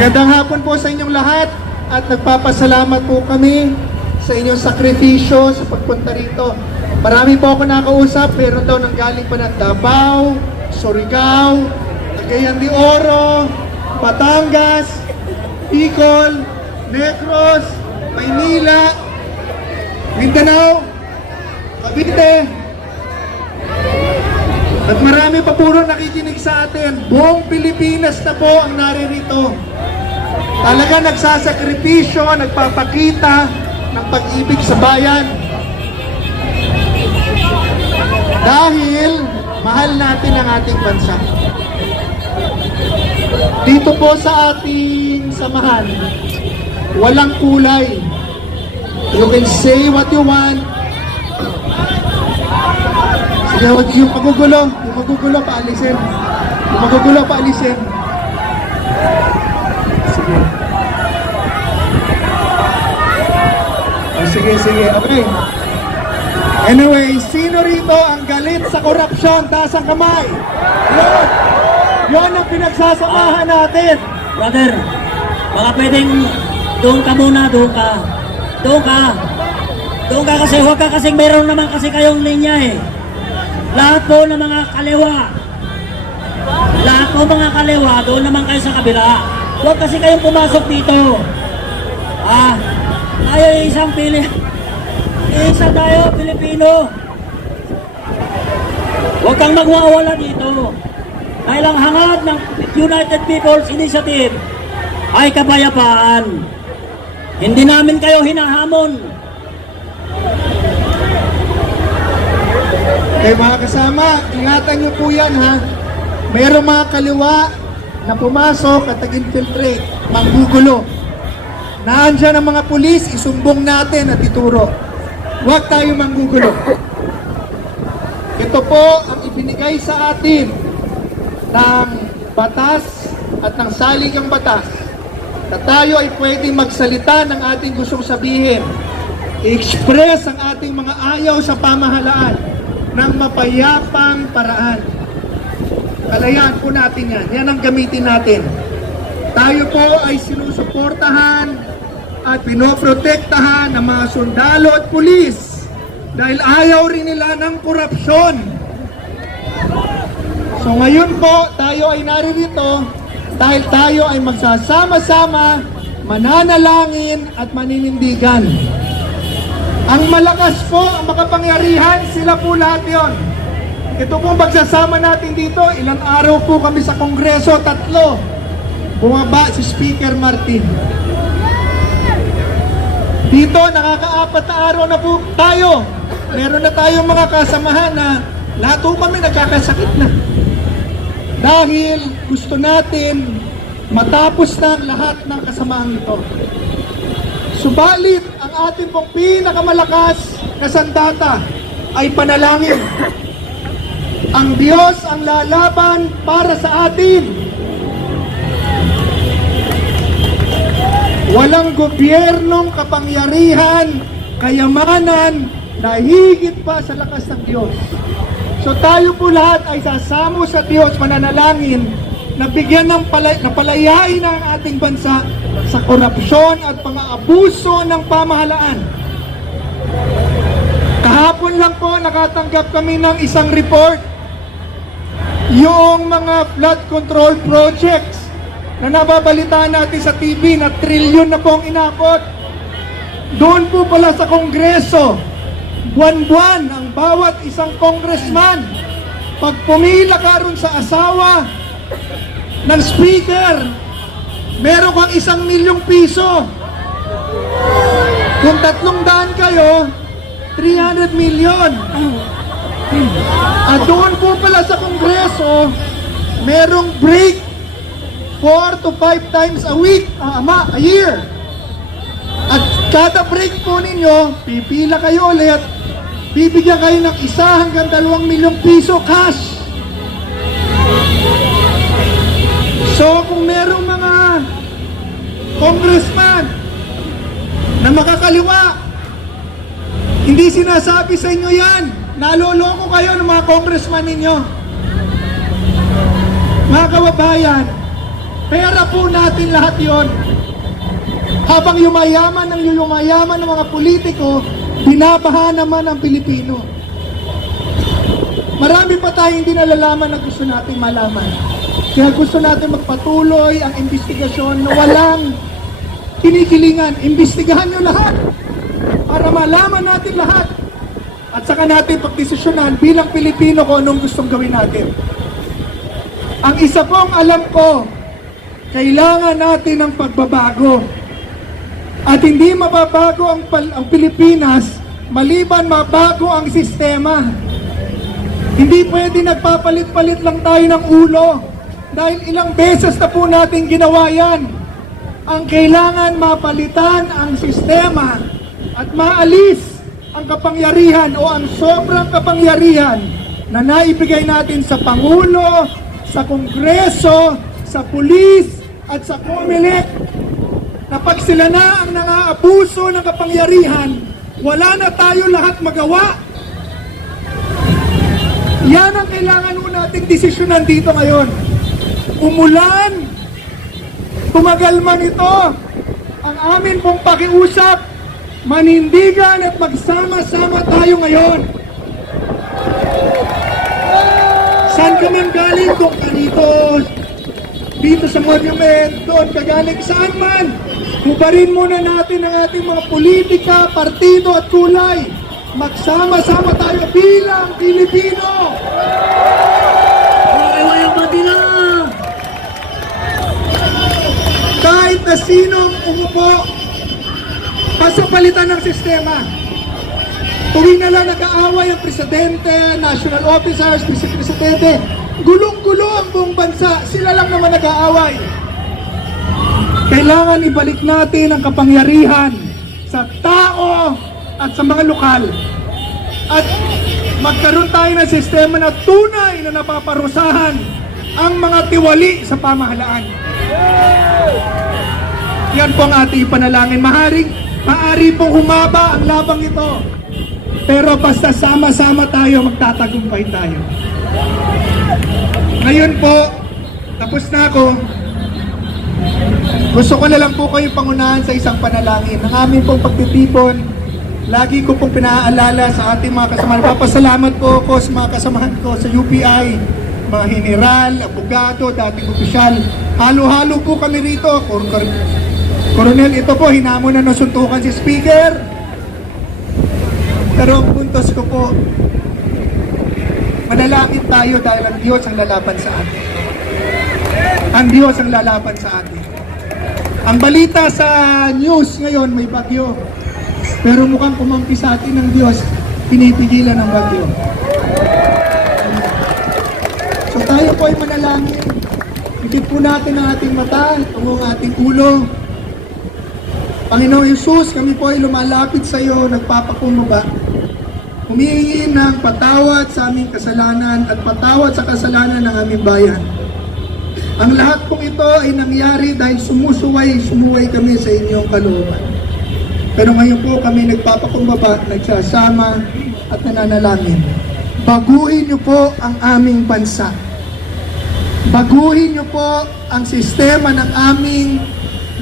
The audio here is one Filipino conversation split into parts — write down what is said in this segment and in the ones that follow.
Magandang hapon po sa inyong lahat at nagpapasalamat po kami sa inyong sakripisyo sa pagpunta rito. Marami po ako nakausap, meron daw nang galing pa ng Davao, Surigao, Cagayan de Oro, Batangas, Bicol, Negros, Maynila, Mindanao, Cavite, at marami pa puro nakikinig sa atin. Buong Pilipinas na po ang naririto. Talaga nagsasakripisyo, nagpapakita ng pag-ibig sa bayan. Dahil mahal natin ang ating bansa. Dito po sa ating samahan, walang kulay. You can say what you want. Sige, yung magugulo, paalisin. Yung magugulo, paalisin. Sige. Sige, okay. Anyway, sino rito ang galit sa korupsyon? Taas ang kamay. Yun ang pinagsasamahan natin. Brother, baka pwedeng doon ka muna, doon ka kasi huwag ka kasing mayroon naman kasi kayong linya eh. Lahat po ng mga kaliwa, doon naman kayo sa kabila. Huwag kasi kayong pumasok dito. Tayo isa tayo, Pilipino. Huwag kang magwawala dito. Dahil ang hangad ng United People's Initiative ay kapayapaan. Hindi namin kayo hinahamon. Okay mga kasama, ingatan nyo po yan ha. Mayroong mga kaliwa na pumasok at nag-infiltrate, manggugulo. Naandyan ang mga pulis, isumbong natin at ituro. Huwag tayo manggugulo. Ito po ang ibinigay sa atin ng batas at ng saligang batas na tayo ay pwedeng magsalita ng ating gustong sabihin, i-express ang ating mga ayaw sa pamahalaan ng mapayapang paraan. Kalayaan po natin yan. Yan ang gamitin natin. Tayo po ay sinusuportahan at pinoprotektahan ng mga sundalo at pulis dahil ayaw rin nila ng korupsyon. So ngayon po, tayo ay naririto dahil tayo ay magsasama-sama, mananalangin at maninindigan. Ang malakas po, ang makapangyarihan, sila po lahat yon. Ito pong pagsasama natin dito, ilang araw po kami sa Kongreso, 3. Bumaba si Speaker Martin. Dito, nakaka-4 na araw na po tayo. Meron na tayong mga kasamahan na lahat po kami nagkakasakit na. Dahil gusto natin matapos na lahat ng kasamaang ito. Subalit, ang ating pong pinakamalakas na sandata ay panalangin. Ang Diyos ang lalaban para sa atin. Walang gobyernong kapangyarihan, kayamanan na higit pa sa lakas ng Diyos. So tayo po lahat ay sasamo sa Diyos, mananalangin na bigyan ng palayain ang ating bansa sa korupsyon at pang-aabuso ng pamahalaan. Kahapon lang po nakatanggap kami ng isang report. Yung mga flood control projects na nababalitaan natin sa TV na trilyon na pong inabot. Doon po pala sa Kongreso, buwan-buwan ang bawat isang congressman. Pag pumila ka ron sa asawa ng speaker, meron kang 1 milyong piso. Kung 300 kayo, 300 million. At doon po pala sa Kongreso, merong break 4 to 5 times a week, a year. At kada break po ninyo, pipila kayo ulit, bibigyan kayo ng 1 hanggang 2 milyong piso cash. So kung merong mga congressman na makakaliwa, hindi sinasabi sa inyo yan, naloloko kayo ng mga congressman ninyo. Mga kababayan, Pera po natin lahat yon. Habang yumayaman ng mga politiko, binabaha naman ang Pilipino. Marami pa tayong hindi nalalaman na gusto natin malaman. Kaya gusto natin magpatuloy ang investigasyon na walang kinikilingan. Imbestigahan nyo lahat para malaman natin lahat. At saka natin pagdesisyonan bilang Pilipino kung anong gustong gawin natin. Ang isa pong alam ko, kailangan natin ng pagbabago. At hindi mababago ang Pilipinas maliban mabago ang sistema. Hindi pwede nagpapalit-palit lang tayo ng ulo dahil ilang beses na po natin ginawa yan. Ang kailangan mapalitan ang sistema at maalis ang kapangyarihan o ang sobrang kapangyarihan na naibigay natin sa Pangulo, sa Kongreso, sa Pulis at sa COMELEC. Na pag sila na ang nangaabuso ng kapangyarihan, wala na tayo lahat magawa. Yan ang kailangan mo nating desisyonan dito ngayon. Umulan, tumagal man ito, ang amin pong pakiusap, manindigan at magsama-sama tayo ngayon. Saan ka man galing? Doon ka dito sa monument, doon ka galing saan man. Hubarin muna natin ang ating mga politika, partido at kulay. Magsama-sama tayo bilang Pilipino. Wayang Manila! Kahit na sinong umupo, pasapalitan ng sistema. Tuwing na lang nag-aaway ang presidente, national officers, vice-presidente, gulong-gulo ang buong bansa, sila lang naman nag-aaway. Kailangan ibalik natin ang kapangyarihan sa tao at sa mga lokal. At magkaroon tayo ng sistema na tunay na napaparusahan ang mga tiwali sa pamahalaan. Yan po ang ating panalangin. Maaari pong humaba ang labang ito. Pero basta sama-sama tayo, magtatagumpay tayo. Ngayon po, tapos na ako. Gusto ko na lang po kayong pangunahan sa isang panalangin. Ang aming pong pagtitipon, lagi ko pong pinaalala sa ating mga kasamahan. Papasalamat po ako sa mga kasamahan ko sa UPI, mga general, abogado, dating opisyal. Halo-halo po kami rito. Coronel, ito po, hinamon na nasuntukan si Speaker. Pero ang puntos ko po, manalangin tayo dahil ang Diyos ang lalaban sa atin. Ang Diyos ang lalaban sa atin. Ang balita sa news ngayon, may bagyo. Pero mukhang kumampi sa atin ng Diyos, pinipigilan ng bagyo. So tayo po ay manalangin. Ikit po natin ang ating mata, ang ating ulo. Panginoong Yesus, kami po ay lumalapit sa iyo, nagpapakumbaba. Humihingi ng patawad sa aming kasalanan at patawad sa kasalanan ng aming bayan. Ang lahat pong ito ay nangyari dahil sumuway kami sa inyong kalooban. Pero ngayon po kami nagpapakumbaba, nagsasama at nananalangin. Baguhin niyo po ang aming bansa. Baguhin niyo po ang sistema ng aming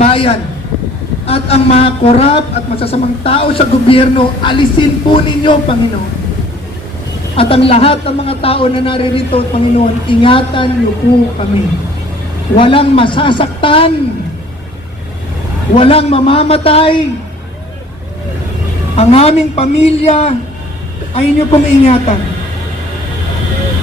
bayan. At ang mga korap at masasamang tao sa gobyerno, alisin po ninyo, Panginoon. At ang lahat ng mga tao na naririto, Panginoon, ingatan niyo po kami. Walang masasaktan, walang mamamatay. Ang aming pamilya ay inyo pong ingatan.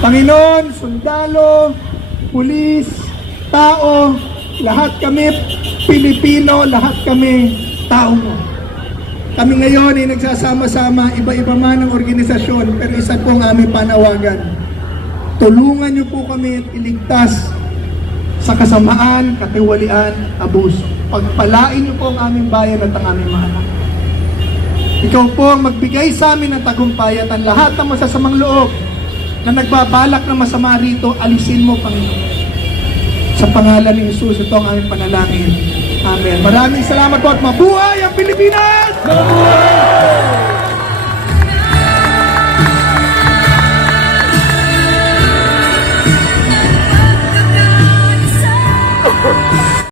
Panginoon, sundalo, pulis, tao, lahat kami Pilipino, lahat kami tao mo. Kami ngayon ay nagsasama-sama, iba-iba man ang organisasyon, pero isa po ang aming panawagan. Tulungan niyo po kami iligtas sa kasamaan, katiwalian, abuso. Pagpalain niyo po ang aming bayan at ang aming mga anak. Ikaw po ang magbigay sa amin ng tagumpay at ang lahat ng masasamang loob na nagbabalak na masama rito, alisin mo, Panginoon. Sa pangalan ni Jesus, ito ang aming panalangin. Amen. Maraming salamat po at mabuhay ang Pilipinas! Mabuhay!